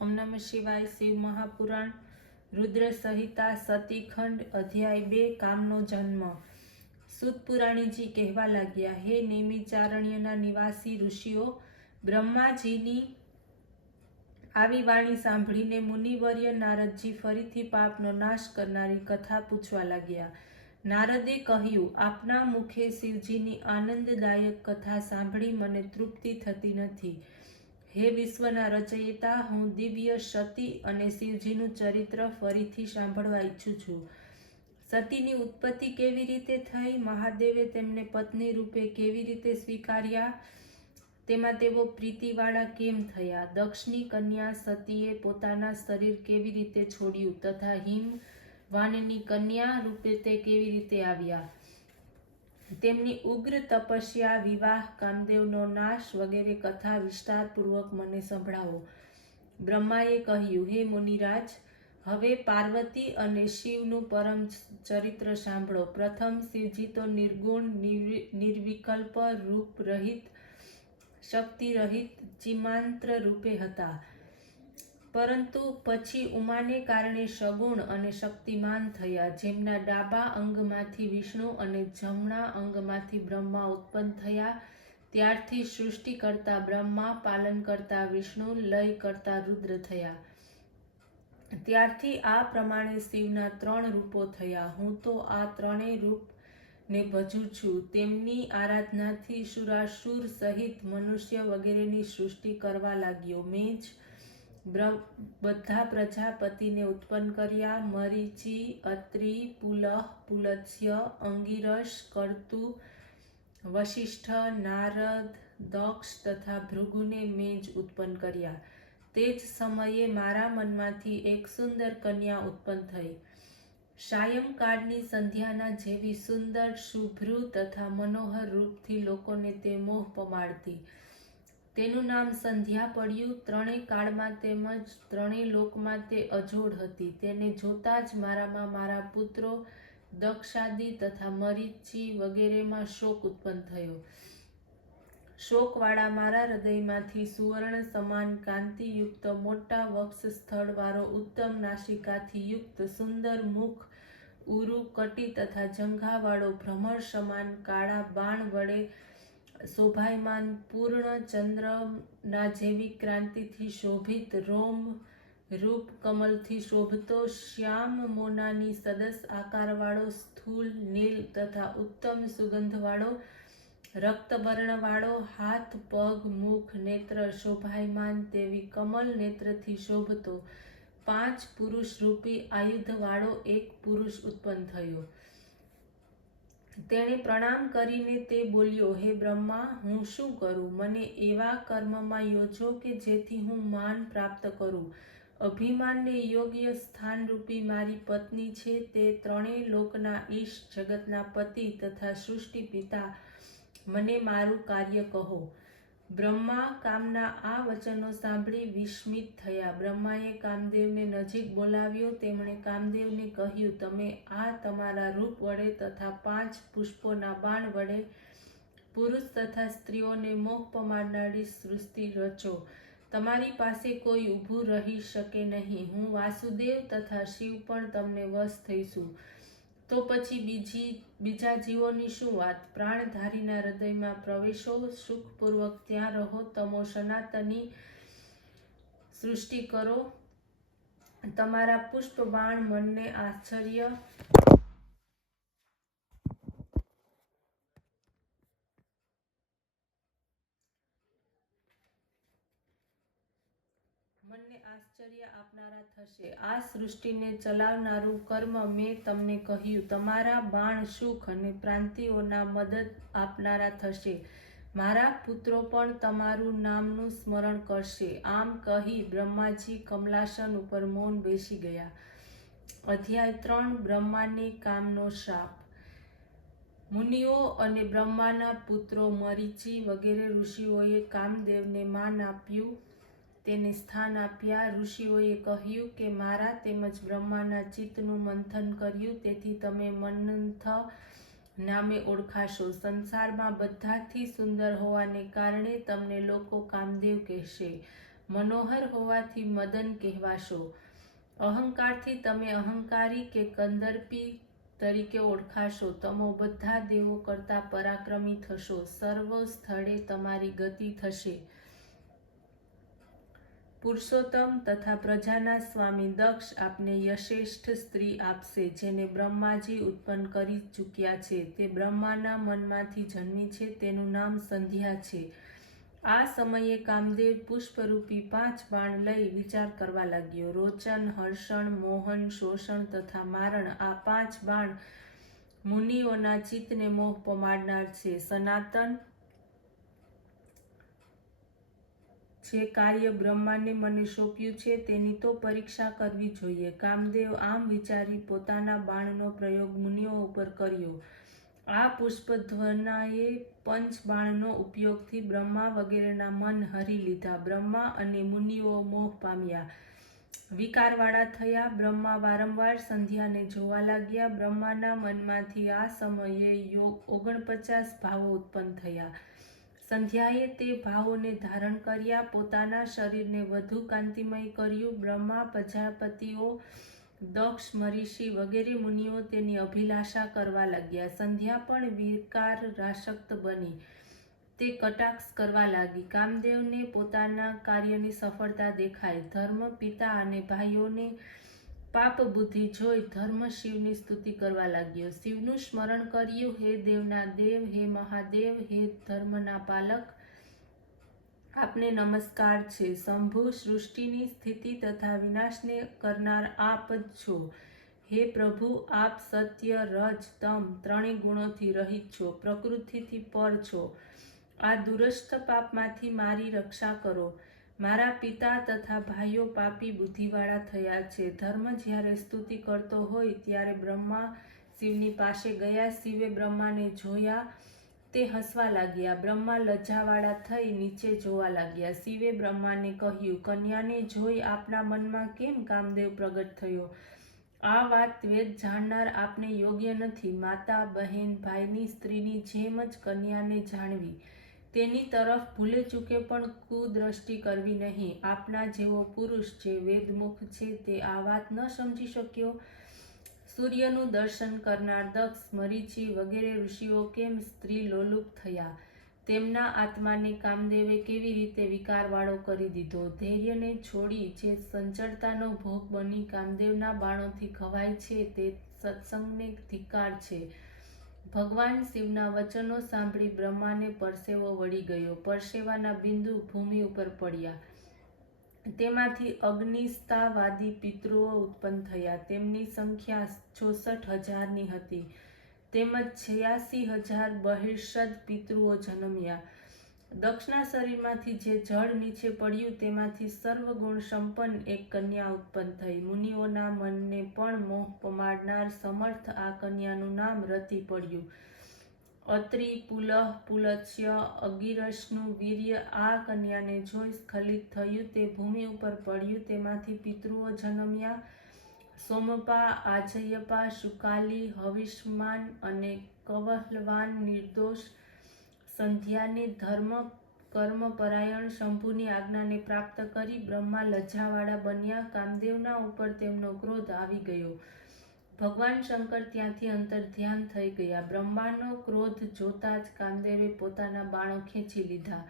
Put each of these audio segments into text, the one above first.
ओम नमः शिवाय। शिव महापुराण रुद्र संहिता सतीखंड अध्याय 2 कामनो जन्म। सूत पुराणीजी कहेवा लाग्या, हे नेमिचारण्यना निवासी ऋषिओ, ब्रह्माजीनी આવી વાણી સાંભળીને મુનિવર્ય નારદજી ફરીથી પાપનો નાશ કરનારી કથા પૂછવા લાગ્યા. નારદે કહ્યું, આપના મુખે શિવજીની આનંદદાયક કથા સાંભળી મને તૃપ્તિ થતી નથી. હે વિશ્વના રચયિતા, હું દિવ્ય સતી અને શિવજીનું ચરિત્ર ફરીથી સાંભળવા ઈચ્છું છું. સતીની ઉત્પત્તિ કેવી રીતે થઈ? મહાદેવે તેમને પત્ની રૂપે કેવી રીતે સ્વીકાર્યા? તેમાં તેઓ પ્રીતિવાળા કેમ થયા? દક્ષની કન્યા સતીએ પોતાના શરીર કેવી રીતે છોડ્યું તથા હિમવાનની કન્યા રૂપે તે કેવી રીતે આવ્યા? તેમની ઉગ્ર તપસ્યા, વિવાહ, કામદેવનો નાશ વગેરે કથા વિસ્તારપૂર્વક મને સંભળાવો. બ્રહ્માએ કહ્યું, હે મુનિરાજ, હવે પાર્વતી અને શિવનું પરમ ચરિત્ર સાંભળો. પ્રથમ શિવજી તો નિર્ગુણ, નિર્વિકલ્પ, રૂપ રહિત, શક્તિ રહિત, ચિમાંત્ર રૂપે હતા. પરંતુ પછી ઉમાને કારણે સગુણ અને શક્તિમાન થયા. જેમના ડાબા અંગમાંથી વિષ્ણુ અને જમણા અંગમાંથી બ્રહ્મા ઉત્પન્ન થયા. ત્યારથી સૃષ્ટિ કરતા બ્રહ્મા, પાલન કરતા વિષ્ણુ, લય કરતા રુદ્ર થયા. ત્યારથી આ પ્રમાણે શિવના 3 રૂપો થયા. હું તો આ ત્રણેય રૂપને ભજું છું. તેમની આરાધનાથી સુરાસુર સહિત મનુષ્ય વગેરેની સૃષ્ટિ કરવા લાગ્યો. મેં જ બધા પ્રજાપતિને ઉત્પન્ન કર્યા. મરીચી, અત્રિ, પુલહ, પુલત્સ્ય, અંગિરસ, કર્તુ, વશિષ્ઠ, નારદ, દક્ષ તથા ભૃગુને મેં જ ઉત્પન્ન કર્યા. તે જ સમયે મારા મનમાંથી એક સુંદર કન્યા ઉત્પન્ન થઈ. સાયંકાળની સંધ્યાના જેવી સુંદર, શુભ્રુ તથા મનોહર રૂપથી લોકોને તે મોહ પમાડતી. તેનું નામ સંધ્યા પડ્યું. ત્રણેય કાળમાં તેમજ ત્રણેય લોકમાં તે અજોડ હતી. તેને જોતા જ મારામાં મારા પુત્રો દક્ષાદિ તથા મરીચી વગેરેમાં શોક ઉત્પન્ન થયો. શોકવાળા મારા હૃદયમાંથી સુવર્ણ સમાન કાંતિયુક્ત મોટા વક્ષસ્થળ વાળો, ઉત્તમ નાસિકાથી યુક્ત સુંદર મુખ, ઉરુ, કટી તથા જંઘાવાળો, ભ્રમર સમાન કાળા બાણ વડે શોભાયમાન, પૂર્ણ ચંદ્રના જેવી ક્રાંતિથી શોભિત, રોમ રૂપ કમલથી શોભતો, શ્યામ મોનાની સદસ આકારવાળો, સ્થૂલ, નીલ તથા ઉત્તમ સુગંધવાળો, રક્તવર્ણવાળો, હાથ, પગ, મુખ, નેત્ર શોભાયમાન તેવી કમલ નેત્રથી શોભતો, 5 પુરુષ રૂપી આયુધવાળો એક પુરુષ ઉત્પન્ન થયો. તેણે પ્રણામ કરીને તે બોલ્યો, હે બ્રહ્મા, હું શું કરું? મને એવા કર્મમાં યોજો કે જેથી હું માન પ્રાપ્ત કરું. અભિમાનને યોગ્ય સ્થાનરૂપી મારી પત્ની છે. તે ત્રણેય લોકના ઈશ, જગતના પતિ તથા સૃષ્ટિ પિતા, મને મારું કાર્ય કહો. બ્રહ્મા કામના આ વચનો સાંભળી વિસ્મિત થયા. બ્રહ્માએ કામદેવને નજીક બોલાવ્યો. તેમણે કામદેવને કહ્યું, તમે આ તમારા રૂપ વડે તથા 5 પુષ્પોના બાણ વડે પુરુષ તથા સ્ત્રીઓને મોહ પમાડનારી સૃષ્ટિ રચો. તમારી પાસે કોઈ ઊભું રહી શકે નહીં. હું વાસુદેવ તથા શિવ પણ તમને વશ થઈશું. તો પછી બીજા જીવોની શું વાત? પ્રાણધારીના હૃદયમાં પ્રવેશો, સુખપૂર્વક ત્યાં રહો, તમો સનાતની સૃષ્ટિ કરો. તમારા પુષ્પબાણ મનને આશ્ચર્ય આપનારા થશે. આ સૃષ્ટિને ચલાવનારું કર્મ મેં તમને કહ્યું. તમારા બાણ સુખ અને પ્રાંતિઓના મદદ આપનારા થશે. મારા પુત્રો પણ તમારું નામનું સ્મરણ કરશે. આમ કહી બ્રહ્માજી કમલાસન ઉપર મૌન બેસી ગયા. અધ્યાય 3 બ્રહ્માને કામનો શાપ. મુનિઓ અને બ્રહ્માના પુત્રો મરીચી વગેરે ઋષિઓએ કામદેવને માન આપ્યું, તેને સ્થાન આપ્યા. ઋષિઓએ કહ્યું કે મારા તેમજ બ્રહ્માના ચિત્તનું મંથન કર્યું, તેથી તમે મન્મથ નામે ઓળખાશો. સંસારમાં બધાથી સુંદર હોવાને કારણે તમને લોકો કામદેવ કહેશે. મનોહર હોવાથી મદન કહેવાશો. અહંકારથી તમે અહંકારી કે કંદર્પી તરીકે ઓળખાશો. તમે બધા દેવો કરતાં પરાક્રમી થશો. સર્વ સ્થળે તમારી ગતિ થશે. પુરુષોત્તમ તથા પ્રજાના સ્વામી દક્ષ આપને યશેષ્ઠ સ્ત્રી આપશે, જેને બ્રહ્માજી ઉત્પન્ન કરી ચૂક્યા છે. તે બ્રહ્માના મનમાંથી જન્મી છે. તેનું નામ સંધ્યા છે. આ સમયે કામદેવ પુષ્પરૂપી 5 બાણ લઈ વિચાર કરવા લાગ્યો. રોચન, હર્ષણ, મોહન, શોષણ તથા મારણ આ 5 બાણ મુનિઓના ચિત્તને મોહ પમાડનાર છે. સનાતન જે કાર્ય બ્રહ્માને મને સોંપ્યું છે તેની તો પરીક્ષા કરવી જોઈએ. કામદેવ આમ વિચારી પોતાના બાણનો પ્રયોગ મુનિઓ ઉપર કર્યો. આ પુષ્પધ્વનાએ પંચબાણનો ઉપયોગથી બ્રહ્મા વગેરેના મન હરી લીધા. બ્રહ્મા અને મુનિઓ મોહ પામ્યા, વિકારવાળા થયા. બ્રહ્મા વારંવાર સંધ્યાને જોવા લાગ્યા. બ્રહ્માના મનમાંથી આ સમયે 49 ભાવો ઉત્પન્ન થયા. સંધ્યાએ તે ભાવોને ધારણ કર્યા, પોતાના શરીરને વધુ કાંતિમય કર્યું. બ્રહ્મા, પ્રજાપતિઓ, દક્ષ, મરીષિ વગેરે મુનિઓ તેની અભિલાષા કરવા લાગ્યા. સંધ્યા પણ વિકારાસક્ત બની. તે કટાક્ષ કરવા લાગી. કામદેવને પોતાના કાર્યની સફળતા દેખાઈ. ધર્મ પિતા અને ભાઈઓને પાપ બુદ્ધિ જોઈ ધર્મ શિવની સ્તુતિ કરવા લાગ્યો. શિવનું સ્મરણ કર્યું. હે દેવના દેવ, હે મહાદેવ, હે ધર્મના પાલક, આપને નમસ્કાર છે. શંભુ, સૃષ્ટિની સ્થિતિ તથા વિનાશને કરનાર આપ જ છો. હે પ્રભુ, આપ સત્ય, રજ, તમ ત્રણેય ગુણોથી રહિત છો. પ્રકૃતિથી પર છો. આ દુરસ્થ પાપમાંથી મારી રક્ષા કરો. મારા પિતા તથા ભાઈઓ પાપી બુદ્ધિવાળા થયા છે. ધર્મ જ્યારે સ્તુતિ કરતો હોય ત્યારે બ્રહ્મા શિવની પાસે ગયા. શિવે બ્રહ્માને જોયા. તે હસવા લાગ્યા. બ્રહ્મા લજ્જાવાળા થઈ નીચે જોવા લાગ્યા. શિવે બ્રહ્માને કહ્યું, કન્યાને જોઈ આપના મનમાં કેમ કામદેવ પ્રગટ થયો? આ વાત વેદ જાણનાર આપને યોગ્ય નથી. માતા, બહેન, ભાઈની સ્ત્રીની જેમ જ કન્યાને જાણવી. તેની તરફ ભૂલે ચૂકે પણ કુદ્રષ્ટિ કરવી નહીં. આપના જેવો પુરુષ જે વેદમુખ છે તે આ વાત ન સમજી શક્યો? સૂર્યનું દર્શન કરનાર દક્ષ, મરીચિ વગેરે ઋષિઓ કેમ સ્ત્રી લોલુપ થયા? તેમના આત્માને કામદેવે કેવી રીતે વિકારવાળો કરી દીધો? ધૈર્યને છોડી જે સંચળતાનો ભોગ બની કામદેવના બાણોથી ઘવાય છે તે સત્સંગને ધિક્કાર છે. ભગવાન શિવના વચનો સાંભળી બ્રહ્માને પરસેવો વળી ગયો. પરસેવાના બિંદુ ભૂમિ ઉપર પડ્યા. તેમાંથી અગ્નિસ્તાવાદી પિતૃઓ ઉત્પન્ન થયા. તેમની સંખ્યા 64,000ની હતી. તેમજ 86,000 બહિર્ષદ પિતૃઓ જન્મ્યા. દક્ષના શરીરમાંથી જે જળ નીચે પડ્યું તેમાંથી સર્વગુણ સંપન્ન એક કન્યા ઉત્પન્ન થઈ. મુનિઓના મનને પણ મોહ પમાડનાર સમર્થ આ કન્યાનું નામ રતિ પડ્યું. અત્રિ, પુલહ, પુલત્સ્ય, અંગિરસનું વીર્ય આ કન્યાને જોઈ સ્ખલિત થયું. તે ભૂમિ ઉપર પડ્યું. તેમાંથી પિતૃઓ જન્મ્યા. સોમપા, આજયપા, શુકાલી, હવિષ્માન અને કવહલવાન. નિર્દોષ સંધ્યાને ધર્મ કર્મપરાયણ શંભુની આજ્ઞાને પ્રાપ્ત કરી બ્રહ્મા લજ્જાવાળા બન્યા. કામદેવના ઉપર તેમનો ક્રોધ આવી ગયો. ભગવાન શંકર ત્યાંથી અંતર્ધ્યાન થઈ ગયા. બ્રહ્માનો ક્રોધ જોતા જ કામદેવે પોતાના બાણો ખેંચી લીધા.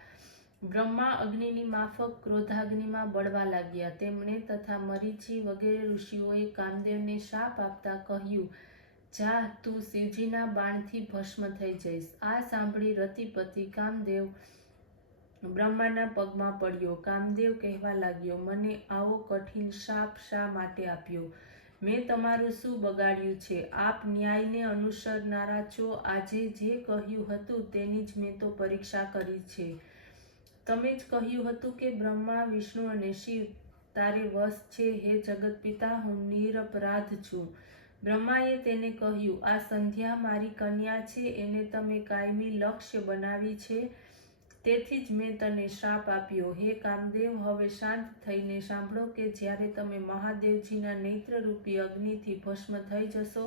બ્રહ્મા અગ્નિની માફક ક્રોધાગ્નિમાં બળવા લાગ્યા. તેમણે તથા મરીચિ વગેરે ઋષિઓએ કામદેવને શાપ આપતા કહ્યું, જા, તું શિવજીના બાણથી ભસ્મ થઈ જઈશ. આ સાંભળી રતિપતિ કામદેવ બ્રહ્માના પગમાં પડ્યો. કામદેવ કહેવા લાગ્યો, મને આવો કઠિન શાપ શા માટે આપ્યો? મેં તમારું શું બગાડ્યું છે? આપ ન્યાયને અનુસરનારા છો. આજે જે કહ્યું હતું તેની જ મેં તો પરીક્ષા કરી છે. તમે જ કહ્યું હતું કે બ્રહ્મા, વિષ્ણુ અને શિવ તારે વશ છે. હે જગત પિતા, હું નિરપરાધ છું. બ્રહ્માએ તેને કહ્યું, આ સંધ્યા મારી કન્યા છે. એને તમે કાયમી લક્ષ્ય બનાવી છે. તેથી જ મેં તને શ્રાપ આપ્યો. હે કામદેવ, હવે શાંત થઈને સાંભળો કે જ્યારે તમે મહાદેવજીના નેત્રરૂપી અગ્નિથી ભસ્મ થઈ જશો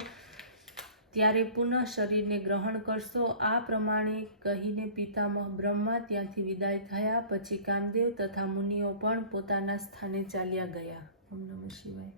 ત્યારે પુનઃ શરીરને ગ્રહણ કરશો. આ પ્રમાણે કહીને પિતામહ બ્રહ્મા ત્યાંથી વિદાય થયા. પછી કામદેવ તથા મુનિઓ પણ પોતાના સ્થાને ચાલ્યા ગયા. ઓમ નમઃ શિવાય.